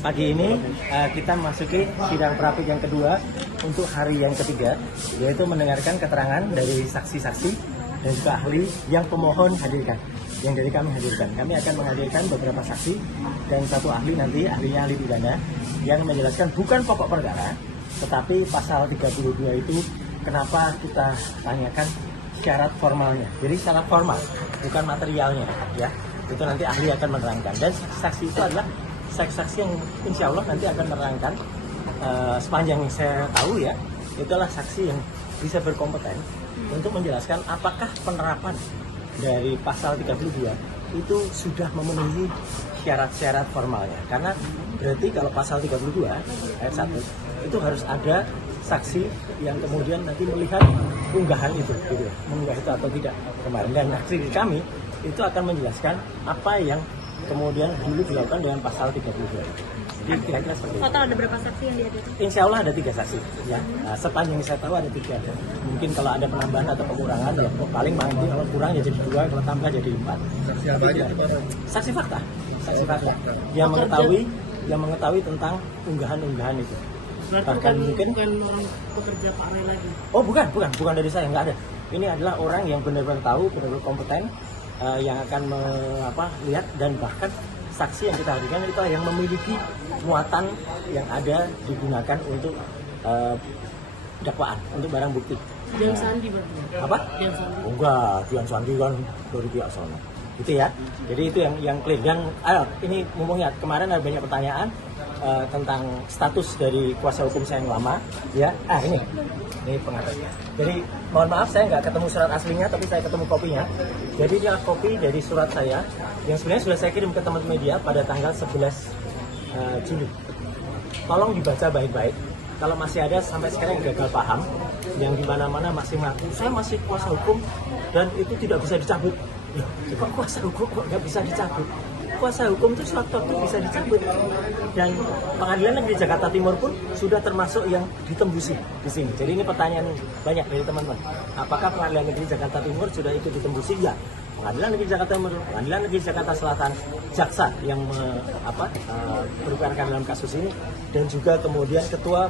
Pagi ini kita masuki sidang pra yang kedua untuk hari yang ketiga, yaitu mendengarkan keterangan dari saksi-saksi dan juga ahli yang pemohon hadirkan, yang dari kami hadirkan. Kami akan menghadirkan beberapa saksi dan satu ahli nanti, ahlinya ahli pidana, yang menjelaskan bukan pokok perkara, tetapi pasal 32 itu kenapa kita tanyakan syarat formalnya. Jadi syarat formal, bukan materialnya, ya. Itu nanti ahli akan menerangkan. Dan saksi itu adalah saksi yang insya Allah nanti akan menerangkan, sepanjang yang saya tahu ya, itulah saksi yang bisa berkompeten untuk menjelaskan apakah penerapan dari pasal 32 itu sudah memenuhi syarat-syarat formalnya. Karena berarti kalau pasal 32 ayat 1 itu harus ada saksi yang kemudian nanti melihat unggahan itu, gitu, mengunggah itu atau tidak kemarin. Dan saksi kami itu akan menjelaskan apa yang kemudian dulu dilakukan dengan pasal 32. Jadi kira-kira seperti itu. Total ada berapa saksi yang dihadirkan? Insya Allah ada 3 saksi. Ya. Nah, sepanjang saya tahu ada 3. Mungkin kalau ada penambahan atau pengurangan, paling nanti kalau kurang ya jadi 2, kalau tambah jadi 4. Saksi apa aja? Saksi fakta. Saksi fakta. Yang mengetahui tentang unggahan-unggahan itu. Bahkan mungkin bukan orang pekerja Pak Roy lagi. Oh bukan dari saya, nggak ada. Ini adalah orang yang benar-benar tahu, benar-benar kompeten, yang akan lihat, dan bahkan saksi yang kita hadirkan itu yang memiliki muatan yang ada digunakan untuk dakwaan, untuk barang bukti. Dian Sandi Bang. Apa? Dian Sandi. Oh, enggak, Dian Sandi kan dari pihak sana. Gitu ya. Jadi itu yang clear. Dan ini ngomongnya kemarin ada banyak pertanyaan tentang status dari kuasa hukum saya yang lama, ya. Ini pengacaranya. Jadi mohon maaf saya nggak ketemu surat aslinya, tapi saya ketemu kopinya. Jadi dia kopi dari surat saya yang sebenarnya sudah saya kirim ke teman-teman media pada tanggal 11 Juli. Tolong dibaca baik-baik. Kalau masih ada sampai sekarang yang gagal paham, yang dimana-mana masih mengaku saya masih kuasa hukum dan itu tidak bisa dicabut. Kok kuasa hukum kok nggak bisa dicabut? Kuasa hukum itu sewaktu-waktu bisa dicabut. Dan Pengadilan Negeri Jakarta Timur pun sudah termasuk yang ditembusi di sini. Jadi ini pertanyaan banyak dari teman-teman. Apakah Pengadilan Negeri Jakarta Timur sudah ikut ditembusi? Ya. Pengadilan Negeri Jakarta Timur, Pengadilan Negeri Jakarta Selatan, jaksa yang berperan dalam kasus ini, dan juga kemudian ketua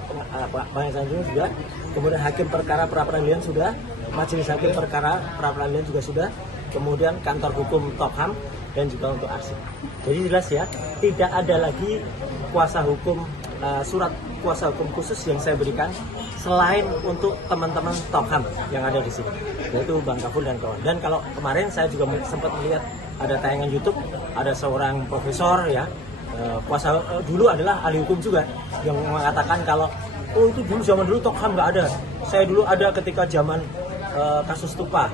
pengadilan juga, kemudian hakim perkara pra peradilan sudah, majelis hakim perkara pra peradilan juga sudah, kemudian kantor hukum Tokham, dan juga untuk arsip. Jadi jelas ya, tidak ada lagi kuasa hukum, surat kuasa hukum khusus yang saya berikan selain untuk teman-teman Tokham yang ada di sini, yaitu Bang Kafur dan kawan. Dan kalau kemarin saya juga sempat melihat ada tayangan YouTube, ada seorang profesor ya, kuasa dulu adalah ahli hukum juga, yang mengatakan kalau itu dulu zaman dulu Tokham nggak ada. Saya dulu ada ketika zaman kasus Tupa.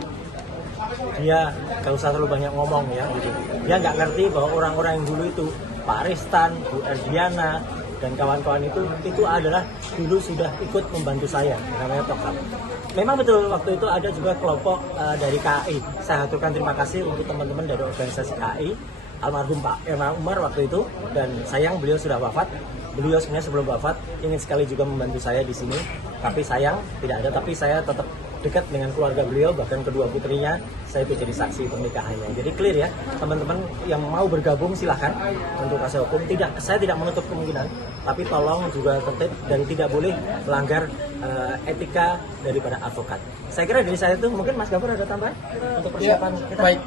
Dia gak usah terlalu banyak ngomong ya, gitu. Dia nggak ngerti bahwa orang-orang yang dulu itu Pak Ristan, Bu Erdiana, dan kawan-kawan itu adalah dulu sudah ikut membantu saya, namanya Tokham. Memang betul waktu itu ada juga kelompok dari KAI. Saya aturkan terima kasih untuk teman-teman dari organisasi KAI, almarhum Pak Erna Umar waktu itu, dan sayang beliau sudah wafat. Beliau sebenarnya sebelum wafat ingin sekali juga membantu saya di sini, tapi sayang tidak ada. Tapi saya tetap dekat dengan keluarga beliau, bahkan kedua putrinya saya itu jadi saksi pernikahannya. Jadi clear ya, teman-teman yang mau bergabung silahkan untuk kuasa hukum. Saya tidak menutup kemungkinan, tapi tolong juga tertib dan tidak boleh melanggar etika daripada advokat. Saya kira dari saya itu mungkin Mas Gafur ada tambahan untuk persiapan kita. Baik.